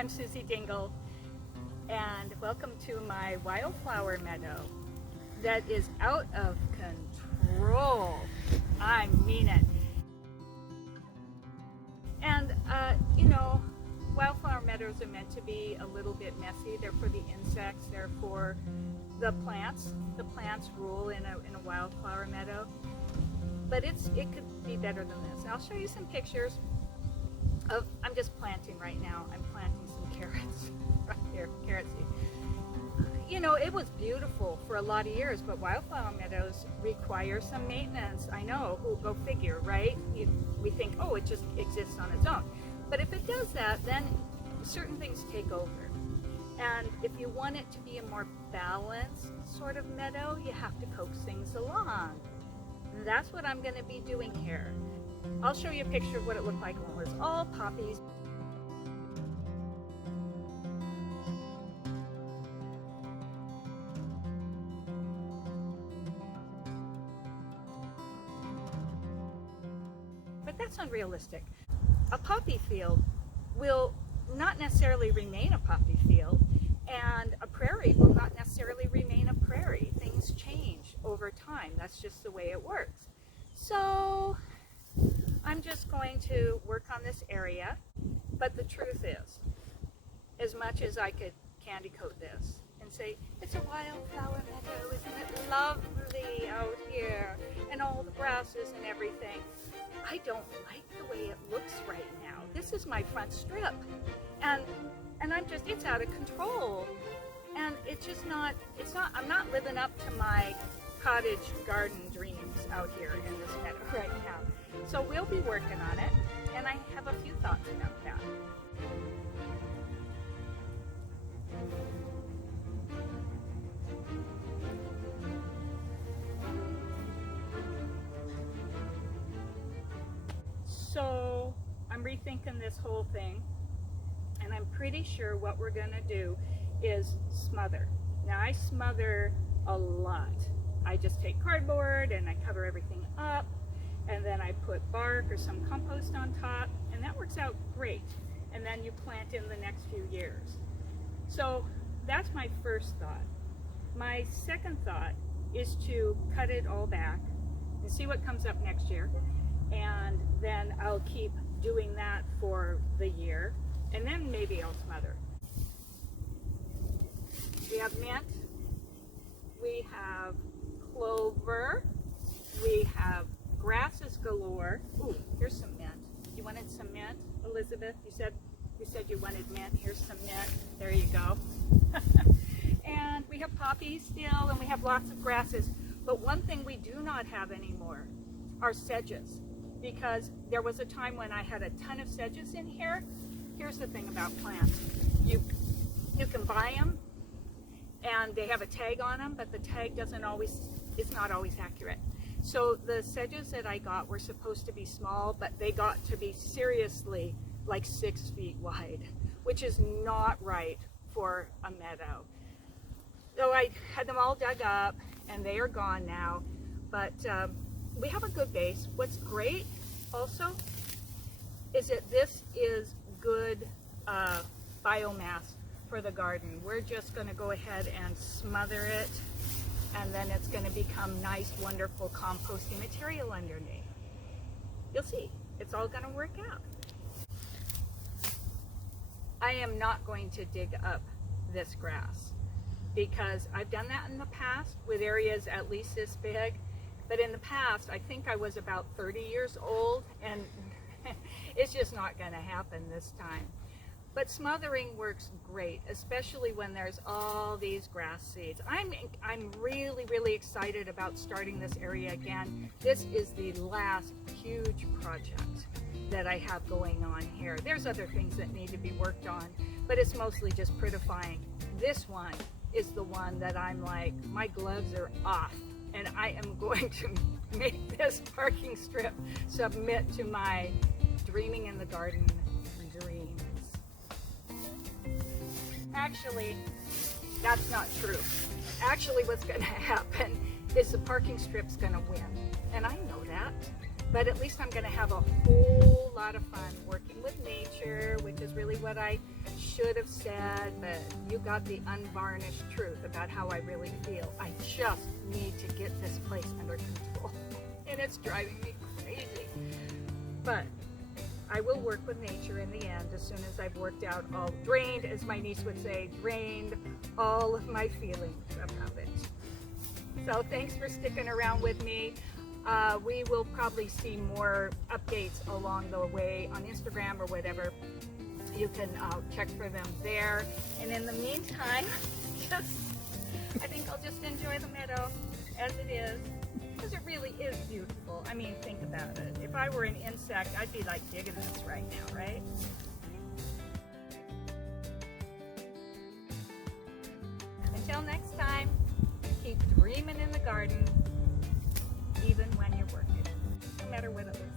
I'm Susie Dingle, and welcome to my wildflower meadow that is out of control. I mean it. And you know, wildflower meadows are meant to be a little bit messy. They're for the insects, they're for the plants. The plants rule in a wildflower meadow. But it could be better than this. And I'll show you some pictures of, I'm just planting right now. I'm planting some carrots right here, carrot seed. You know, it was beautiful for a lot of years, but wildflower meadows require some maintenance. I know, go figure, right? We think, oh, it just exists on its own. But if it does that, then certain things take over. And if you want it to be a more balanced sort of meadow, you have to coax things along. And that's what I'm going to be doing here. I'll show you a picture of what it looked like when it was all poppies. But that's unrealistic. A poppy field will not necessarily remain a poppy field, and a prairie will not necessarily remain a prairie. Things change over time. That's just the way it works. So I'm just going to work on this area, but the truth is, as much as I could candy coat this and say, it's a wildflower meadow, isn't it lovely out here, and all the grasses and everything, I don't like the way it looks right now. This is my front strip, and it's out of control, and I'm not living up to my cottage garden dreams out here in this meadow right now. So we'll be working on it, and I have a few thoughts about that. So I'm rethinking this whole thing, and I'm pretty sure what we're going to do is smother. Now I smother a lot. I just take cardboard and I cover everything up, and then I put bark or some compost on top, and that works out great. And then you plant in the next few years. So that's my first thought. My second thought is to cut it all back and see what comes up next year. And then I'll keep doing that for the year, and then maybe I'll smother. We have mint, we have clover, we have grasses galore. Ooh, here's some mint. You wanted some mint, Elizabeth? You said you wanted mint. Here's some mint. There you go. And we have poppies still, and we have lots of grasses. But one thing we do not have anymore are sedges, because there was a time when I had a ton of sedges in here. Here's the thing about plants. You can buy them, and they have a tag on them, but the tag is not always accurate. So the sedges that I got were supposed to be small, but they got to be seriously like 6 feet wide, which is not right for a meadow. So I had them all dug up, and they are gone now, but we have a good base. What's great also is that this is good biomass for the garden. We're just going to go ahead and smother it, and then it's going to become nice, wonderful composting material underneath. You'll see, it's all going to work out. I am not going to dig up this grass, because I've done that in the past with areas at least this big. But in the past, I think I was about 30 years old, and it's just not going to happen this time. But smothering works great, especially when there's all these grass seeds. I'm really, really excited about starting this area again. This is the last huge project that I have going on here. There's other things that need to be worked on, but it's mostly just prettifying. This one is the one that I'm like, my gloves are off, and I am going to make this parking strip submit to my dreaming in the garden dreams. Actually, that's not true. Actually, what's going to happen is the parking strip's going to win, and I know that. But at least I'm going to have a whole lot of fun working with nature, which is really what I should have said, but you got the unvarnished truth about how I really feel. I just need to get this place under control, and it's driving me crazy. But I will work with nature in the end as soon as I've worked out drained, as my niece would say, drained all of my feelings about it. So thanks for sticking around with me. We will probably see more updates along the way on Instagram or whatever. You can check for them there. And in the meantime, I think I'll just enjoy the meadow as it is, because it really is beautiful. I mean, think about it. If I were an insect, I'd be like digging this right now, right? Until next time, keep dreaming in the garden, even when you're working, no matter what it looks like.